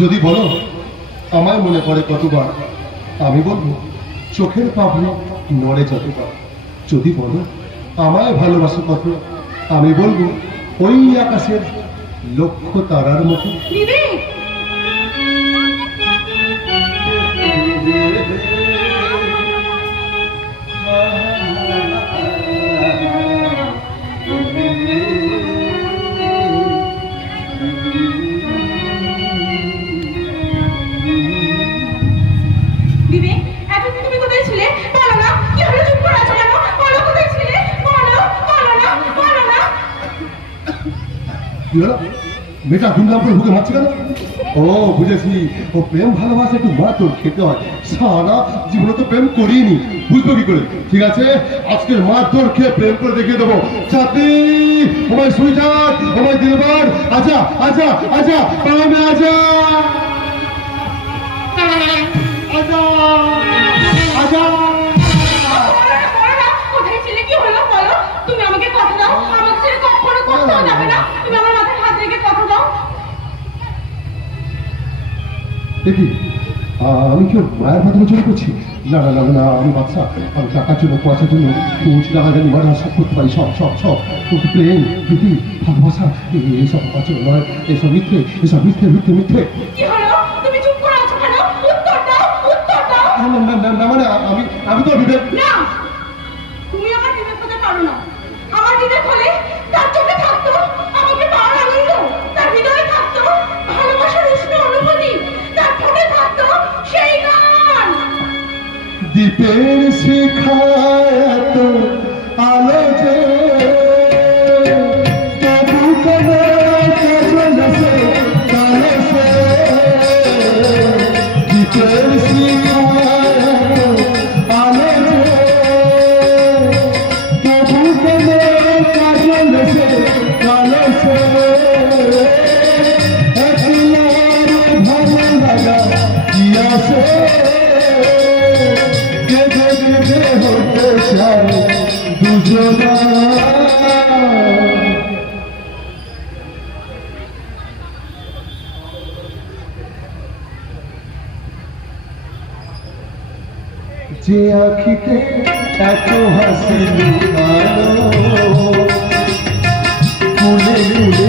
যদি বলো আমায় মনে পড়ে কতবার, আমি বলবো চোখের পাবলি নড়ে যতবার। যদি বলো আমায় ভালোবাসো কত, আমি বলবো ওই আকাশের লক্ষ তারার মতো। মেয়েটা গুন্ডাম করে হুকে মারছে কেন? ও বুঝেছি, ও প্রেম ভালোবাসা একটু মাতর খেতে হয়। সারা জীবনে তো প্রেম করিনি, বুঝবো কি করে? ঠিক আছে, আজকের মাতর খেয়ে প্রেম করে দেখিয়ে দেবো। চাঁদনি ওমাই সুইটার, ওমাই দিলবার, আজা আজা আজা পামে আজা আজা আজা। কোথায় ছিলে? কি হলো বলো? তুমি আমাকে কথা দাও, আমাকে ছেড়ে কখনো কোথাও যাবে না। তুমি আমার মাথায় হাত রেখে কথা দাও। দেখি আমি কি মায়ের মাধ্যমে চলে করছি? না না না না, আমি বাচ্চা, আমি টাকার জন্য পয়সার জন্য পৌঁছে টাকা জানি মারা সব করতে পারি, সব সব সব। কিন্তু প্রেম প্রীতি ভালোবাসা এইসব আচরণ নয়, এসব মিথ্যে, এসব মিথ্যে মিথ্যে মিথ্যে। কি হলো? তুমি চুপ করে আছো কেন? উত্তর দাও, উত্তর দাও। না মানে আমি তো বিবেক। না, তুমি আমার বিবেক হতে পারো না। আমার বিবেক হলে তার চোখে থাকতো আমাকে পাওয়ার আনন্দ, তার হৃদয়ে থাকতো ভালোবাসার উষ্ণ অনুভূতি, তার ঠোঁটে থাকতো সেই গান। দীপের শিখায় তো আলো যে তবু কেন কাজলসে কালসে, দীপের শিখায় তো আলো যে তবু কেন কাজলসে কালসে, একলার ভালো লাগা কি আছে হতে চাই দুজনা। যে আখিতে এত হাসি লুকানো, ফুলে ফুলে